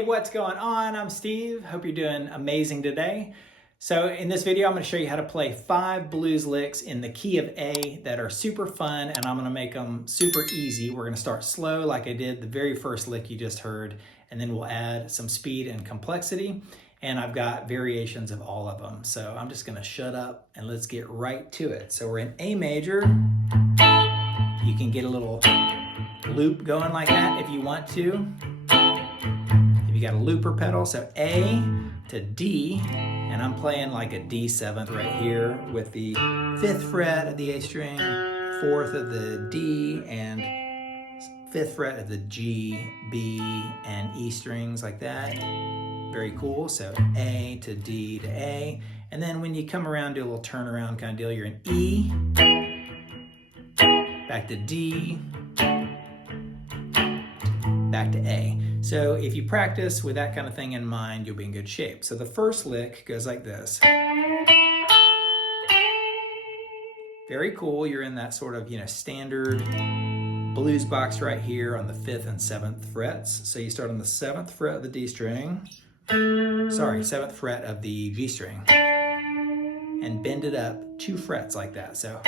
Hey, what's going on? I'm Steve. Hope you're doing amazing today. So in this video, I'm going to show you how to play 5 blues licks in the key of A that are super fun, and I'm going to make them super easy. We're going to start slow like I did the very first lick you just heard, and then we'll add some speed and complexity. And I've got variations of all of them. So I'm just going to shut up and let's get right to it. So we're in A major. You can get a little loop going like that if you want to. If you got a looper pedal, so A to D, and I'm playing like a D7th right here with the 5th fret of the A string, 4th of the D, and 5th fret of the G, B, and E strings like that. Very cool. So A to D to A. And then when you come around, do a little turnaround kind of deal, you're in E, back to D, back to A. So if you practice with that kind of thing in mind, you'll be in good shape. So the first lick goes like this. Very cool. You're in that sort of, standard blues box right here on the 5th and 7th frets. So you start on the 7th fret of the D string, 7th fret of the G string, and bend it up 2 frets like that. So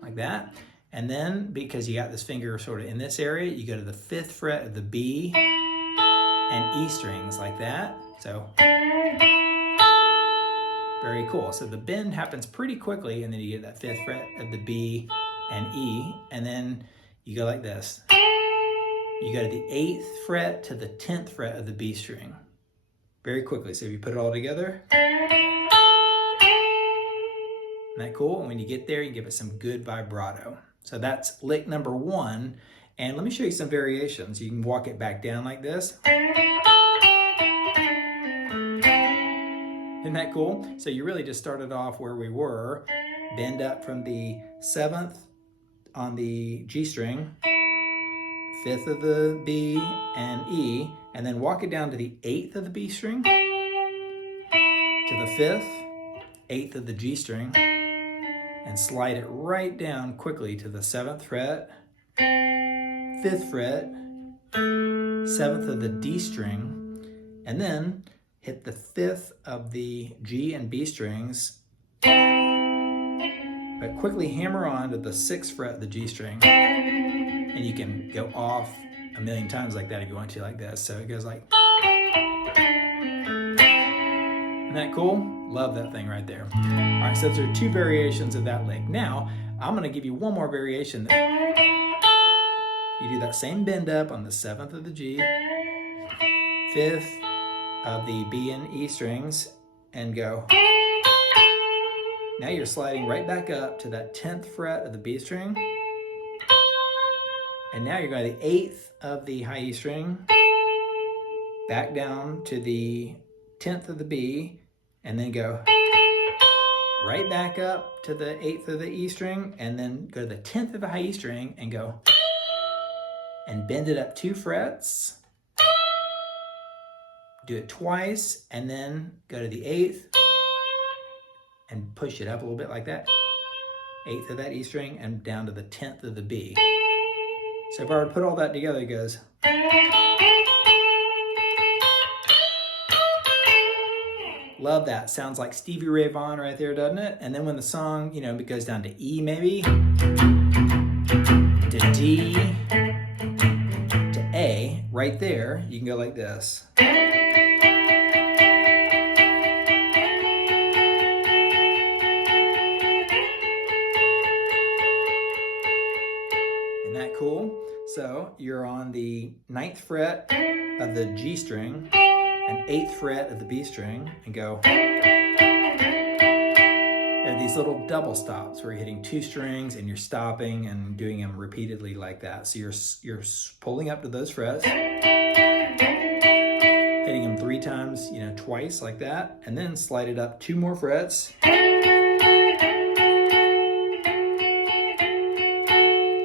like that. And then, because you got this finger sort of in this area, you go to the 5th fret of the B and E strings like that. So, very cool. So the bend happens pretty quickly, and then you get that 5th fret of the B and E, and then you go like this. You go to the 8th fret to the 10th fret of the B string. Very quickly. So if you put it all together, isn't that cool? And when you get there, you give it some good vibrato. So that's lick number 1. And let me show you some variations. You can walk it back down like this. Isn't that cool? So you really just started off where we were. Bend up from the 7th on the G string, 5th of the B and E, and then walk it down to the 8th of the B string, to the 5th, 8th of the G string, and slide it right down quickly to the 7th fret, 5th fret, 7th of the D string, and then hit the 5th of the G and B strings, but quickly hammer on to the 6th fret of the G string, and you can go off a million times like that if you want to, like this. So it goes like, isn't that cool? Love that thing right there. All right, so those are 2 variations of that lick. Now, I'm gonna give you one more variation. You do that same bend up on the 7th of the G, 5th of the B and E strings, and go. Now you're sliding right back up to that 10th fret of the B string, and now you're going to the 8th of the high E string, back down to the 10th of the B, and then go right back up to the 8th of the E string, and then go to the 10th of the high E string and go and bend it up 2 frets. Do it twice, and then go to the 8th and push it up a little bit like that. 8th of that E string and down to the 10th of the B. So if I were to put all that together, it goes. Love that. Sounds like Stevie Ray Vaughan right there, doesn't it? And then when the song, it goes down to E maybe, to D, to A, right there, you can go like this. Isn't that cool? So you're on the 9th fret of the G string, and 8th fret of the B string, and go. There are these little double stops where you're hitting 2 strings and you're stopping and doing them repeatedly like that. So you're pulling up to those frets, hitting them 3 times, twice like that, and then slide it up 2 more frets.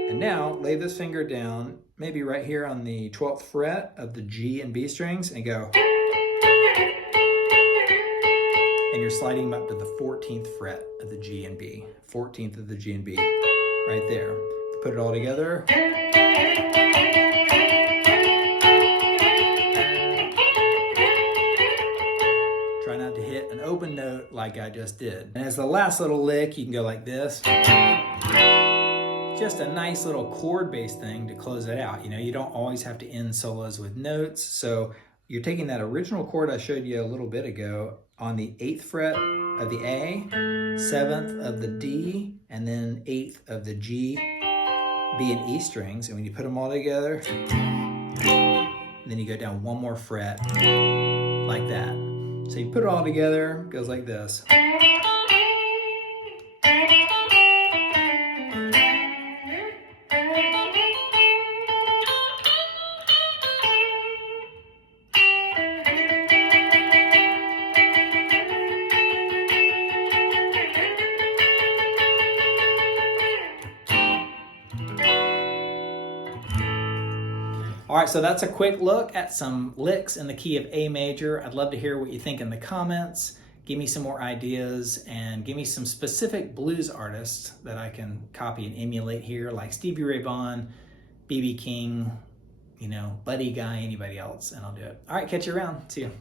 And now lay this finger down, maybe right here on the 12th fret of the G and B strings, and go. And you're sliding them up to the 14th fret of the G and B. 14th of the G and B, right there. Put it all together. like I just did. And as the last little lick, you can go like this. Just a nice little chord-based thing to close it out. You know, you don't always have to end solos with notes. So you're taking that original chord I showed you a little bit ago on the 8th fret of the A, 7th of the D, and then 8th of the G, B, and E strings. And when you put them all together, then you go down one more fret like that. So you put it all together, it goes like this. All right, so that's a quick look at some licks in the key of A major. I'd love to hear what you think in the comments. Give me some more ideas and give me some specific blues artists that I can copy and emulate here, like Stevie Ray Vaughan, B.B. King, you know, Buddy Guy, anybody else, and I'll do it. All right, catch you around. See you.